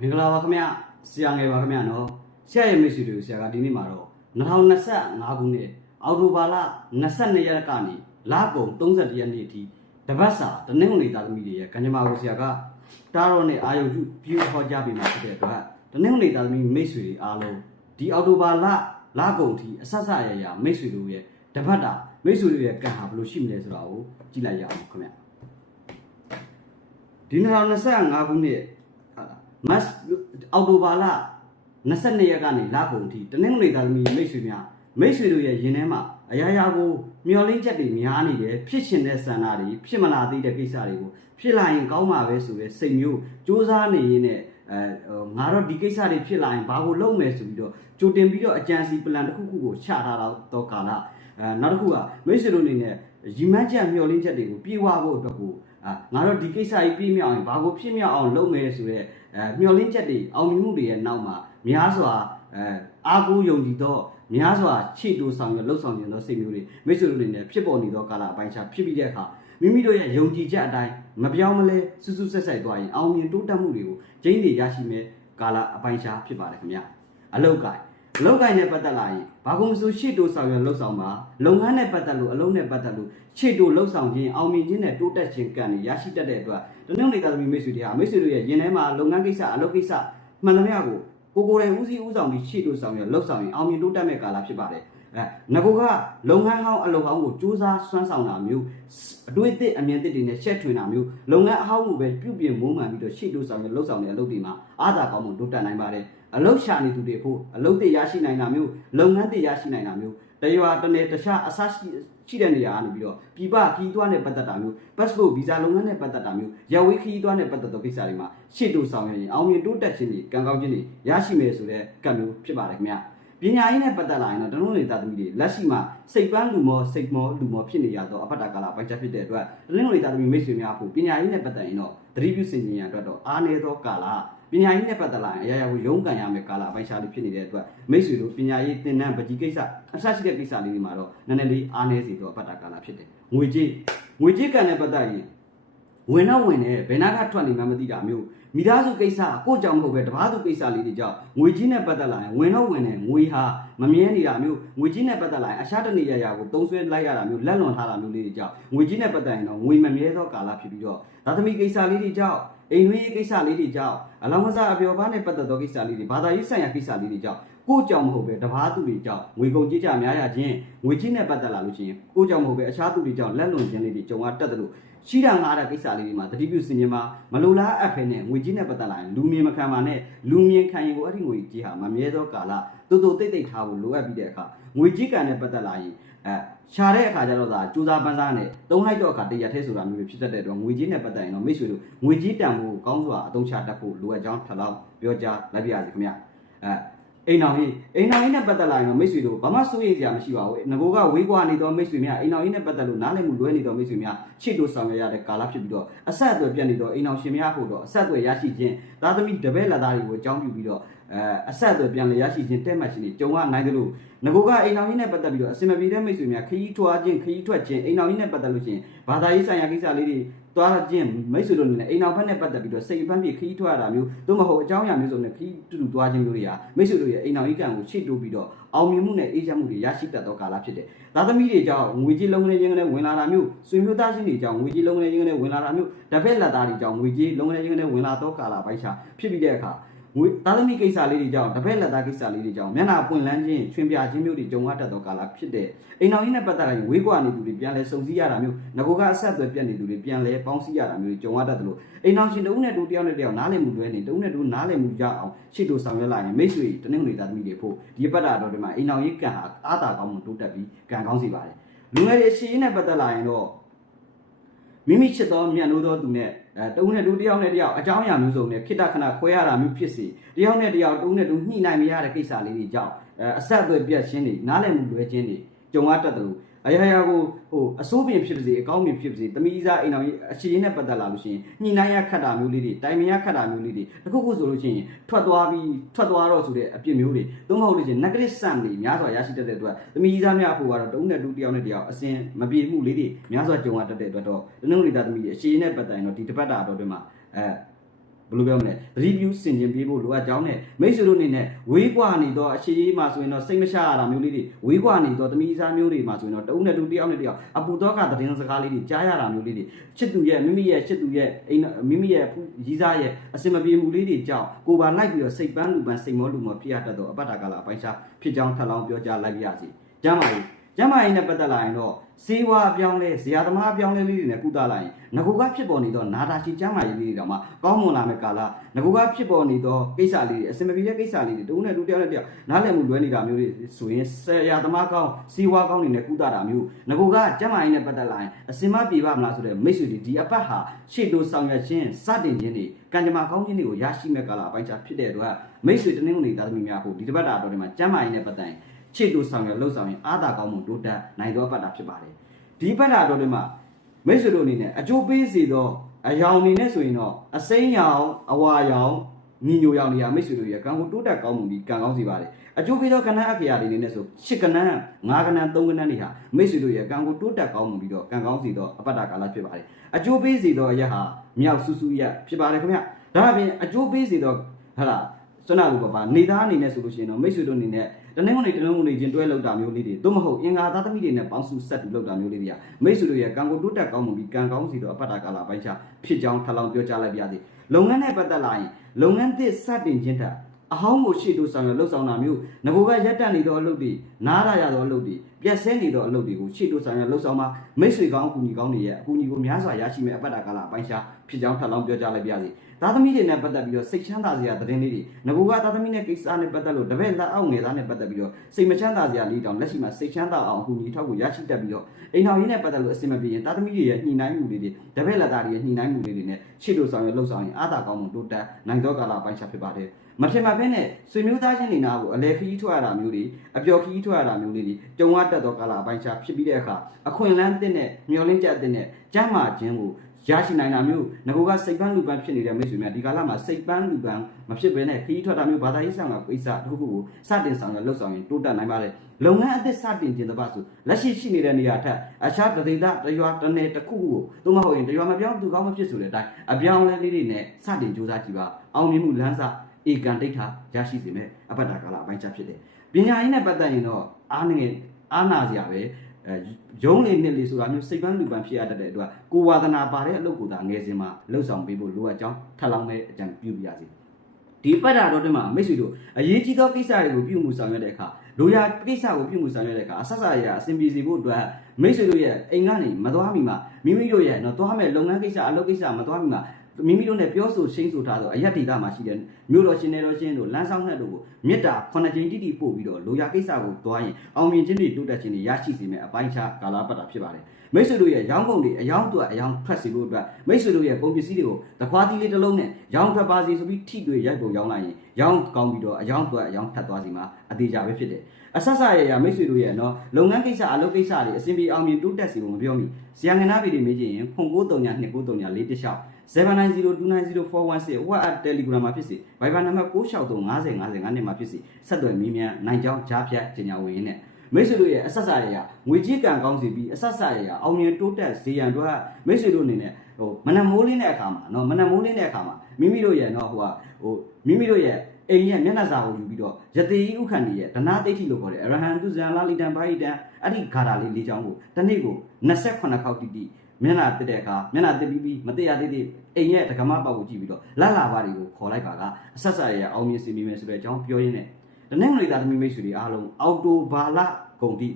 မင်္ဂလာပါခင်ဗျဆရာငယ်ပါခင်ဗျနော်ဆရာရဲ့မိတ်ဆွေတို့ဆရာကဒီနေ့မှာတော့2025ခုနှစ်အောက်တိုဘာလ22ရက်ကနေလကုန်31ရက်နေ့အထိတပတ်စာတနင်္ဂနွေသားသမီးတွေရဲ့ကံကြမ္မာကိုဆရာကတားတော့နဲ့အာယုပြုပြုဟောကြားပေးမှာဖြစ်တဲ့အတွက်တနင်္ဂနွေသားသမီးမိတ်ဆွေတွေအားလုံးဒီအောက်တိုဘာလလကုန်ထိအဆက်ဆက်ရရမိတ်ဆွေတို့ရဲ့တပတ်တာမိတ်ဆွေတို့ရဲ့ကံဟာဘယ်လိုရှိမလဲဆိုတာကိုကြည့်လိုက်ရအောင်ခင်ဗျဒီ2025ခုနှစ် မတ်အောက်တိုဘာလ22ရက်ကနေလကုန်ထိတနင်္ဂနွေသားသမီးမိတ်ဆွေများမိတ်ဆွေတို့ရဲ့ရင်ထဲမှာအရာရာကိုမျောလင်းချက်တွေများနေတယ်ဖြစ်ရှင်တဲ့ဆန္ဒတွေဖြစ်မလာသေးတဲ့ကိစ္စတွေကိုဖြစ်လာရင်ကောင်းမှာပဲဆိုတဲ့စိတ်မျိုးစူးစမ်းနေရင်းနဲ့အဲငါတော့ဒီကိစ္စတွေဖြစ်လာရင်ဘာကိုလုပ်မယ်ဆိုပြီးတော့ကြိုတင်ပြီးတော့အကြံစီပလန်တစ်ခုခုကိုချထားတော့ကာလအဲနောက်တစ်ခုကမိတ်ဆွေတို့အနေနဲ့ရီမန်းချက်မျောလင်းချက်တွေကိုပြေဝဖို့အတွက်ကိုအာငါတော့ဒီကိစ္စကြီးပြည့်မြောက်ရင်ဘာကိုဖြစ်မြောက်အောင်လုပ်မယ်ဆိုတဲ့အဲ မျောလင်းချက်တွေအောင်မြင်မှုတွေရဲ့နောက်မှာများစွာအဲအားကိုးယုံကြည်တော့များစွာခြေတိုးဆောင်ရလှုပ်ဆောင်ခြင်းသောစိတ်မျိုးတွေမိတ်ဆွေတို့တွေနဲ့ဖြစ်ပေါ်နေသောကာလအပိုင်းခြားဖြစ်ပြီးတဲ့အခါမိမိတို့ရဲ့ယုံကြည်ချက်အတိုင်းမပြောင်းမလဲစွစွဆက်ဆက်သွားရင်အောင်မြင်တိုးတက်မှုတွေကိုကျင်းနေရရှိမဲ့ကာလအပိုင်းခြားဖြစ်ပါတယ်ခင်ဗျအလောက်ကိုင်အ လောက်ကိုင်နဲ့ပတ်သက်လာရင်ဘာကုန်မဆိုရှေ့တိုးဆောင်ရလှုပ်ဆောင်ပါလုပ်ငန်းနဲ့ပတ်သက်လို့အလုံးနဲ့ပတ်သက်လို့ရှေ့တိုးလှုပ်ဆောင်ခြင်းအောင်မြင်ခြင်းနဲ့တိုးတက်ခြင်းကံတွေရရှိတတ်တဲ့အတွက်တနင်္ဂနွေသားသမီးမိတ်ဆွေတွေဟာမိတ်ဆွေတို့ရဲ့ရင်ထဲမှာလုပ်ငန်းကိစ္စအလုပ်ကိစ္စမှန်သမျှကိုကိုကိုယ်တိုင်ဦးစီးဦးဆောင်ပြီးရှေ့တိုးဆောင်ရလှုပ်ဆောင်ရင်အောင်မြင်တိုးတက်မဲ့ကာလဖြစ်ပါတယ် အဲငကိုကလုပ်ငန်းဟောင်းအလုပ်ဟောင်းကိုစူးစမ်းစွမ်းဆောင်တာမျိုးအတွေ့အသစ်အမြင်သစ်တွေနဲ့ရှက်ထွင်တာမျိုးလုပ်ငန်းအဟောင်းကိုပဲပြုပြင်မုန်းမှန်ပြီးတော့ရှေ့တိုးဆောင်ရလှုပ်ဆောင်တဲ့အလုပ်တွေမှာအားသာကောင်းမှုတိုးတက်နိုင်ပါတယ်အလုပ်ရှာနေသူတွေဖို့အလုပ်တွေရရှိနိုင်တာမျိုးလုပ်ငန်းတွေရရှိနိုင်တာမျိုးတရွာတနယ်တခြားအဆရှိရှိတဲ့နေရာကနေပြီးတော့ပြည်ပခီးသွွားနဲ့ပတ်သက်တာမျိုး passport visa လုပ်ငန်းနဲ့ပတ်သက်တာမျိုးရဝေးခီးသွွားနဲ့ပတ်သက်သောကိစ္စတွေမှာရှေ့တိုးဆောင်ရရင်အောင်မြင်တိုးတက်ခြင်းတွေကံကောင်းခြင်းတွေရရှိမယ်ဆိုတဲ့ကံမျိုးဖြစ်ပါတယ်ခင်ဗျာ ပညာရေးနဲ့ပတ်သက်လာရင်တော့တနုံးလေသားသမီးတွေလက်ရှိမှာစိတ်ပန်းလူမောစိတ်မောလူမောဖြစ်နေရတော့အဖတ်တာကာလပိုင်းခြားဖြစ်တဲ့အတွက်တနုံးလေသားသမီးမိတ်ဆွေများဖို့ပညာရေးနဲ့ပတ်သက်ရင်တော့သတိပြုစင်ကြင်ရအတွက်တော့အားနည်းသောကာလပညာရေးနဲ့ပတ်သက်လာရင်အရာရာကိုရုန်းကန်ရမယ်ကာလအပိုင်းခြားလေးဖြစ်နေတဲ့အတွက်မိတ်ဆွေတို့ပညာရေးသင်တန်းပကြီးကိစ္စအစရှိတဲ့ကိစ္စလေးတွေမှာတော့နည်းနည်းလေးအားနည်းစေတော့အဖတ်တာကာလဖြစ်တယ်ငွေကြေးငွေကြေးကံနဲ့ပတ်သက်ရင်ဝင်တော့ဝင်တယ်ဘယ်နာကထွက်နေမှမသိတာမျိုး မိသားစုကိစ္စကိုကြောင့်မဟုတ်ပဲတပားသူကိစ္စလေးတွေကြောင့်ငွေကြီးနဲ့ပတ်သက်လာရင်ဝင်တော့ဝင်တယ်ငွေဟာမမြဲနေတာမျိုးငွေကြီးနဲ့ပတ်သက်လာရင်အရှားတနေရရာကိုတုံးဆွဲလိုက်ရတာမျိုးလက်လွန်ထားတာမျိုးလေးတွေကြောင့်ငွေကြီးနဲ့ပတ်သက်ရင်တော့ငွေမမြဲသောကာလဖြစ်ပြီးတော့ဒါသမီကိစ္စလေးတွေကြောင့်အိမ်တွင်းရေးကိစ္စလေးတွေကြောင့်အလောင်းမစားအပျော်ပါးနဲ့ပတ်သက်သောကိစ္စလေးတွေဘာသာရေးဆိုင်ရာကိစ္စလေးတွေကြောင့် ကိုကြောင့်မဟုတ်ပဲတပားသူတွေကြောင့်ငွေကုန်ကြေးကြများရခြင်းငွေကြီးနဲ့ပတ်သက်လာလို့ရှိရင်ကိုကြောင့်မဟုတ်ပဲအခြားသူတွေကြောင့်လက်လွန်ခြင်းလေးတွေကြုံရတတ်တယ်လို့ရှိတာငားတာကိစ္စလေးတွေမှာတတိပြုစင်ခြင်းမှာမလိုလားအပ်ဖဲနဲ့ငွေကြီးနဲ့ပတ်သက်လာရင်လူမြင်မခံပါနဲ့လူမြင်ခံရင်ကိုအဲ့ဒီငွေကြီးဟာမမြဲသောကာလတူတူတိတ်တိတ်ထားဖို့လိုအပ်ပြီးတဲ့အခါငွေကြီးကံနဲ့ပတ်သက်လာရင်အဲရှာတဲ့အခါကျတော့သာစူးစားပန်းစားနဲ့တုံးလိုက်တော့အခါတရထဲဆိုတာမျိုးတွေဖြစ်တတ်တဲ့အတွက်ငွေကြီးနဲ့ပတ်သက်ရင်တော့မိတ်ဆွေတို့ငွေကြီးတန်ဖို့ကောင်းစွာအသုံးချတတ်ဖို့လိုအပ်ကြောင်းထပ်လောက်ပြောကြားလိုက်ပါရစေခင်ဗျအဲ အိမ်တော်ကြီးအိမ်တော်ကြီးနဲ့ပတ်သက်လာရင်တော့မိတ်ဆွေတို့ဘာမှစိုးရိမ်စရာမရှိပါဘူးငကိုကဝေးကွာနေတော့မိတ်ဆွေများအိမ်တော်ကြီးနဲ့ပတ်သက်လို့နားလည်မှုလွဲနေတော့မိတ်ဆွေများရှေ့တို့ဆောင်ရရတဲ့ကာလဖြစ်ပြီးတော့အဆက်အသွယ်ပြတ်နေတော့အိမ်တော်ရှင်များဖို့တော့အဆက်အသွယ်ရရှိခြင်းသားသမီးတပည့်လက်သားတွေကိုအကြောင်းပြုပြီးတော့အဲအဆက်အသွယ်ပြန်လည်ရရှိခြင်းတဲ့မှတ်ရှင်တွေကြုံရနိုင်တယ်လို့ငကိုကအိမ်တော်ကြီးနဲ့ပတ်သက်ပြီးတော့အစင်မပြေတဲ့မိတ်ဆွေများခရီးထွားခြင်းခရီးထွက်ခြင်းအိမ်တော်ကြီးနဲ့ပတ်သက်လို့ရှိရင်ဘာသာရေးဆိုင်ရာကိစ္စလေးတွေ တွားခြင်းမိတ်ဆွေတို့အနေနဲ့အိမ်တော်ဘက်နဲ့ပတ်သက်ပြီးတော့စိတ်ပန်းပြေခရီးထွက်ရတာမျိုးသို့မဟုတ်အကြောင်းအရာမျိုးစုံနဲ့ခရီးတူတူတွားခြင်းမျိုးတွေဟာမိတ်ဆွေတို့ရဲ့အိမ်တော်ကြီးကံကိုရှေ့တိုးပြီးတော့အောင်မြင်မှုနဲ့အေးချမ်းမှုတွေရရှိတတ်သောကာလဖြစ်တယ်။သားသမီးတွေကြောင့်ငွေကြေးလုံးငွေချင်းနဲ့ဝင်လာတာမျိုးဆွေမျိုးသားချင်းတွေကြောင့်ငွေကြေးလုံးငွေချင်းနဲ့ဝင်လာတာမျိုးတပည့်လက်သားတွေကြောင့်ငွေကြေးလုံးငွေချင်းနဲ့ဝင်လာသောကာလပိုင်းခြားဖြစ်ပြီးတဲ့အခါ ငွေသားသမီးကိစ္စလေးတွေကြောင့်တပည့်လက်သားကိစ္စလေးတွေကြောင့်မျက်နှာပွင့်လန်းခြင်းချွင်ပြခြင်းမျိုးတွေကြုံရတတ်သောကာလဖြစ်တဲ့အိမ်တော်ကြီးနဲ့ပတ်သက်တဲ့ဝေးကွာနေသူတွေပြန်လဲစုံစည်းရတာမျိုးငကိုကအဆက်အသွယ်ပြတ်နေသူတွေပြန်လဲပေါင်းစည်းရတာမျိုးတွေကြုံရတတ်တယ်လို့အိမ်တော်ရှင်တဦးနဲ့တူတယောက်နဲ့တယောက်နားလည်မှုတွဲနေတဦးနဲ့တူနားလည်မှုရအောင်ရှေ့တို့ဆောင်ရွက်လိုက်ရင်မိတ်ဆွေတနင်္ဂနွေသားသမီးတွေဖို့ဒီပတ်တာတော်တွေမှာအိမ်တော်ကြီးကံဟာအားသာကောင်းမှုတိုးတက်ပြီးကံကောင်းစေပါတယ်လူငယ်တွေအရှိန်နဲ့ပတ်သက်လာရင်တော့ မိမိချစ်သောမြတ်လို့သောသူနဲ့အဲတဦးနဲ့တူတယောက်နဲ့တယောက်အကြောင်းအရာမျိုးစုံနဲ့ခိတ္တခဏခွဲရတာမျိုးဖြစ်စီတယောက်နဲ့တယောက်တဦးနဲ့တူညှိနိုင်မရတဲ့ကိစ္စလေးတွေကြောင့်အဲအဆက်အသွယ်ပြတ်ခြင်းတွေနားလည်မှုလွဲခြင်းတွေ ကြုံရတတ်တယ်လို့အရာရာကိုဟိုအစိုးပင်ဖြစ်ပါစေအကောင်းပင်ဖြစ်ပါစေတမိစားအိမ်တော်ကြီးအရှိန်နဲ့ပတ်သက်လာလို့ရှိရင်ညှိနှိုင်းရခတ်တာမျိုးလေးတွေတိုင်ပင်ရခတ်တာမျိုးလေးတွေတခုခုဆိုလို့ရှိရင်ထွက်သွားပြီးထွက်သွားတော့ဆိုတဲ့အပြစ်မျိုးတွေသို့မဟုတ်လို့ရှိရင် negative sun တွေများစွာရရှိတတ်တဲ့အတွက်တမိစားများအဖို့ကတော့တဦးနဲ့တူတယောက်နဲ့တယောက်အစင်မပြေမှုလေးတွေများစွာကြုံရတတ်တဲ့အတွက်တော့တနင်္ဂနွေသားသမီးတွေအရှိန်နဲ့ပတ်သက်ရင်တော့ဒီတစ်ပတ်တာတော့တွင်မှာအဲ ဘယ်လိုပြောမလဲ review ဆင်ခြင်ပေးဖို့လိုအပ်ကြောင်းနဲ့မိတ်ဆွေတို့အနေနဲ့ဝေးကွာနေတော့အရှိကြီးမှာဆိုရင်တော့စိတ်မချရတာမျိုးလေးတွေဝေးကွာနေတော့တမိစားမျိုးတွေမှာဆိုရင်တော့တအုပ်နဲ့တူတယောက်နဲ့တယောက်အပူတော့ကသတင်းစကားလေးတွေကြားရတာမျိုးလေးတွေချစ်သူရဲ့မိမိရဲ့ချစ်သူရဲ့အိမ်မိမိရဲ့ရီးစားရဲ့အစင်မပြေမှုလေးတွေကြောင့်ကိုပါလိုက်ပြီးတော့စိတ်ပန်းလူပန်းစိတ်မောလူမောဖြစ်ရတတ်တော့အပတ်တာကလာအပိုင်းခြားဖြစ်ကြောင်းထပ်လောင်းပြောကြားလိုက်ပါရစေ။ကျမ်းပါကြီးကျမ်းမာရေးနဲ့ပတ်သက်လာရင်တော့ စေဝါအပြောင်းလဲဇရာသမားအပြောင်းလဲလေးတွေနဲ့ကုသလာရင်ငကူကဖြစ်ပေါ်နေတော့နာတာရှိကျမ်းမာရေးလေးတွေတောင်မှကောင်းမွန်လာမယ့်ကာလငကူကဖြစ်ပေါ်နေတော့ကိစ္စလေးတွေအစင်မပြေတဲ့ကိစ္စလေးတွေတုံးနဲ့တူတယောက်နဲ့တယောက်နားလည်မှုလွဲနေတာမျိုးတွေဆိုရင်ဇရာသမားကောင်းစေဝါကောင်းတွေနဲ့ကုသတာမျိုးငကူကကျမ်းမာရေးနဲ့ပတ်သက်လာရင်အစင်မပြေပါမလားဆိုတဲ့မိတ်ဆွေတွေဒီအပတ်ဟာရှေ့တိုးဆောင်ရွက်ခြင်းစတင်ခြင်းတွေကံကြမ္မာကောင်းခြင်းတွေကိုရရှိမဲ့ကာလအပိုင်းခြားဖြစ်တဲ့အတွက်မိတ်ဆွေတနင်္ဂနွေသားသမီးများကိုဒီတစ်ပတ်တာတော်တွေမှာကျမ်းမာရေးနဲ့ပတ်သက်ရင် ခြေတူဆောင်ရလှုပ်ဆောင်ရင်အာသာကောင်းမှုတိုးတက်နိုင်သောပတ်တာဖြစ်ပါတယ်ဒီပတ်တာတော်တွေမှာမိတ်ဆွေတို့အနေနဲ့အကျိုးပေးစေသောအယောင်အနေနဲ့ဆိုရင်တော့အစိမ်းရောင်အဝါရောင်ညီညိုရောင်တွေကမိတ်ဆွေတို့ရဲ့ကံကိုတိုးတက်ကောင်းမှုပြီးကံကောင်းစေပါတယ်အကျိုးပေးသောကဏ္ဍအခရာတွေအနေနဲ့ဆိုရှစ်ကဏ္ဍငါးကဏ္ဍသုံးကဏ္ဍတွေဟာမိတ်ဆွေတို့ရဲ့ကံကိုတိုးတက်ကောင်းမှုပြီးတော့ကံကောင်းစေသောအပတ်တာကာလဖြစ်ပါတယ်အကျိုးပေးစေသောအရက်ဟာမြောက်ဆူဆူရက်ဖြစ်ပါတယ်ခင်ဗျဒါအပြင်အကျိုးပေးစေသောဟလာစွမ်းနာလူပပါနေသားအနေနဲ့ဆိုလို့ရှိရင်တော့မိတ်ဆွေတို့အနေနဲ့ တနင်္ဂနွေတနင်္ဂနွေချင်းတွဲလောက်တာမျိုးလေးတွေသို့မဟုတ်အင်္ဂါသားသမီးတွေနဲ့ပေါင်းစုဆက်တူလောက်တာမျိုးလေးတွေကမိတ်ဆွေတို့ရဲ့ကံကိုတိုးတက်ကောင်းမှုပြီးကံကောင်းစီတော့အပတ်တာကာလပိုင်းခြားဖြစ်ကြောင်းထပ်လောင်းပြောကြားလိုက်ပါရစေလုပ်ငန်းနဲ့ပတ်သက်လာရင်လုပ်ငန်းသစ်စတင်ခြင်းထက် အဟောင်းကိုရှေ့တိုးဆောင်ရလှုပ်ဆောင်တာမျိုးငကိုကရက်တက်နေသောအလုပ်တွေနားရရသောအလုပ်တွေပြက်ဆဲနေသောအလုပ်တွေကိုရှေ့တိုးဆောင်ရလှုပ်ဆောင်မှာမိတ်ဆွေကောင်းအကူအညီကောင်းတွေရဲ့အကူအညီကိုများစွာရရှိမဲ့အပတ်တာကာလပိုင်းခြားဖြစ်ကြောင်းထပ်လောင်းပြောကြားလိုက်ပါရစေသားသမီးတွေနဲ့ပတ်သက်ပြီးတော့စိတ်ချမ်းသာစရာသတင်းလေးတွေငကိုကသားသမီးနဲ့ကိစ္စနဲ့ပတ်သက်လို့တပည့်လက်အောက်ငယ်သားနဲ့ပတ်သက်ပြီးတော့စိတ်မချမ်းသာစရာလေးတောင်လက်ရှိမှာစိတ်ချမ်းသာအောင်အကူအညီထောက်ကိုရရှိတတ်ပြီးတော့အိမ်တော်ရင်းနဲ့ပတ်သက်လို့အဆင်မပြေရင်သားသမီးတွေရဲ့ညှိနှိုင်းမှုလေးတွေတပည့်လက်သားတွေရဲ့ညှိနှိုင်းမှုလေးတွေနဲ့ရှေ့တို့ဆောင်ရလှုပ်ဆောင်ရင်အားသာကောင်းမှုတိုးတက်နိုင်သောကာလပိုင်းခြားဖြစ်ပါတယ် မထင်မှတ်ဘဲနဲ့ဆွေမျိုးသားချင်းနေနာကိုအလဲခီးထွက်ရတာမျိုးတွေအပျော်ခီးထွက်ရတာမျိုးလေးတွေကြုံရတတ်သောကာလပိုင်းခြားဖြစ်ပြီးတဲ့အခါအခွင့်အလန်းတဲ့နဲ့မျောလင်းချက်တဲ့နဲ့ကြမ်းမာခြင်းကိုရရှိနိုင်တာမျိုးငကိုကစိတ်ပန်းလူပန်းဖြစ်နေတဲ့မိတ်ဆွေများဒီကာလမှာစိတ်ပန်းလူပန်းမဖြစ်ဘဲနဲ့ခီးထွက်တာမျိုးဘာသာရေးဆောင်တာကိစ္စတစ်ခုခုကိုစတင်ဆောင်ရလှုပ်ဆောင်ရင်တိုးတက်နိုင်ပါတယ်လုပ်ငန်းအသစ်စတင်ခြင်းတစ်ပတ်ဆိုလက်ရှိရှိနေတဲ့နေရာထက်အခြားတဒေသတရွာတစ်နယ်တစ်ခုခုကိုသို့မဟုတ်ရင်တရွာမပြောင်းသူကောင်းမဖြစ်ဆိုတဲ့အတိုင်းအပြောင်းလဲလေးတွေနဲ့စတင်ကြိုးစားကြည့်ပါအောင်မြင်မှုလမ်းစာ ဧကန်ဒိဋ္ဌာရရှိစေမယ်အပတ္တကာလအပိုင်းချဖြစ်တယ်ပညာရေးနဲ့ပတ်သက်ရင်တော့အားနေအားနာစရာပဲအဲရုံးလေးနှစ်လေးဆိုတာမျိုးစိတ်ပန်းလူပန်းဖြစ်ရတတ်တဲ့အတွက်ကိုဝါသနာပါတဲ့အလုပ်ကိုသာငယ်စဉ်မှာလှုပ်ဆောင်ပေးဖို့လိုအပ်ကြောင်းထပ်လောင်းတဲ့အကြံပြုပြရစီဒီပတ်တာတော့တည်းမှာမိတ်ဆွေတို့အရေးကြီးသောကိစ္စတွေကိုပြုမှုဆောင်ရွက်တဲ့အခါလိုရာကိစ္စကိုပြုမှုဆောင်ရွက်တဲ့အခါအဆက်ဆက်ရအဆင်ပြေစေဖို့အတွက်မိတ်ဆွေတို့ရဲ့အိမ်ကနေမသွားမီမှာမိမိတို့ရဲ့တော့သွားမဲ့လုပ်ငန်းကိစ္စအလုပ်ကိစ္စမသွားမီမှာ မိမိတို့နဲ့ပြောဆိုရှင်းဆိုထားတော့အရက်ဒေတာမှာရှိတဲ့မြို့တော်ရှင်နယ်တော်ရှင်တို့လမ်းဆောင်နှက်တို့ကိုမေတ္တာခုနှစ်ကြိမ်တိတိပို့ပြီးတော့လိုရာကိစ္စကိုသွားရင်အောင်မြင်ခြင်းတွေတိုးတက်ခြင်းတွေရရှိစေမယ့်အပိုင်းခြားကာလပတ်တာဖြစ်ပါတယ်မိတ်ဆွေတို့ရဲ့ရောင်းကုန်တွေအယောင်းအတွက်အယောင်းထွက်စီဖို့အတွက်မိတ်ဆွေတို့ရဲ့ကုန်ပစ္စည်းတွေကိုတခွားသီးလေးတစ်လုံးနဲ့ရောင်းထွက်ပါစီဆိုပြီးထိတွေ့ရိုက်ပုံရောင်းလိုက်ရင်ရောင်းကောင်းပြီးတော့အယောင်းအတွက်အယောင်းထပ်သွားစီမှာအသေးကြပဲဖြစ်တယ်အဆက်ဆက်ရရမိတ်ဆွေတို့ရဲ့နော်လုပ်ငန်းကိစ္စအလုပ်ကိစ္စတွေအစဉ်ပြေအောင်မြင်တိုးတက်စီဖို့မပြောမိဇာငနာဗီတွေမေးချင်ရင်ခွန်939 239 4တစ်လျှောက်790290416 WhatsApp Telegram မှာဖြစ်စေ Viber နံပါတ်96355055နဲ့မှာဖြစ်စေဆက်သွယ်မီးမြန်းနိုင်ကြောင်းကြားဖြတ်ကြေညာဝင်ရင်းနဲ့မိတ်ဆွေတို့ရဲ့အဆက်ဆက်ရရငွေကြီးကံကောင်းစီပြီးအဆက်ဆက်ရရအောင်မြင်တိုးတက်စေရန်အတွက်မိတ်ဆွေတို့အနေနဲ့ဟိုမနက်မိုးလင်းတဲ့အခါမှာနော်မနက်မိုးလင်းတဲ့အခါမှာမိမိတို့ရဲ့နော်ဟိုဟာဟိုမိမိတို့ရဲ့အိမ်ရဲ့မျက်နှာစာကိုယူပြီးတော့ယတိဥခန္ဒီရဲ့ဒနာတိဋ္ဌိလို့ခေါ်တယ်အရဟံသူဇံလာလိတံဘာဟိတံအဲ့ဒီဂါထာလေး၄ချောင်းကိုတစ်နေ့ကို28ခေါက်တိတိ မျက်နှာတက်တဲ့အခါမျက်နှာတက်ပြီးပြီးမတက်ရသေးသေးအိမ်ရဲ့ဒကမပေါက်ကိုကြည့်ပြီးတော့လတ်လာပါတွေကိုခေါ်လိုက်ပါကအဆက်ဆက်ရအောင်မြင်စီမိမယ်ဆိုတဲ့အကြောင်းပြောရင်းနဲ့တနင်္ဂနွေသားသမီးမိတ်ဆွေတွေအားလုံးအော်တိုဘာလဂုံတိ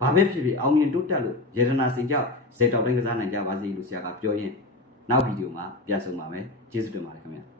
ဘာပဲဖြစ်ဖြစ်အောင်မြင်တိုးတက်လို့ယေဒနာစိတ်ကြောက်ဇေတောက်တိုင်းကစားနိုင်ကြပါစေလို့ဆရာကပြောရင်းနောက်ဗီဒီယိုမှာပြန်ဆုံပါမယ်ကျေးဇူးတင်ပါတယ်ခင်ဗျာ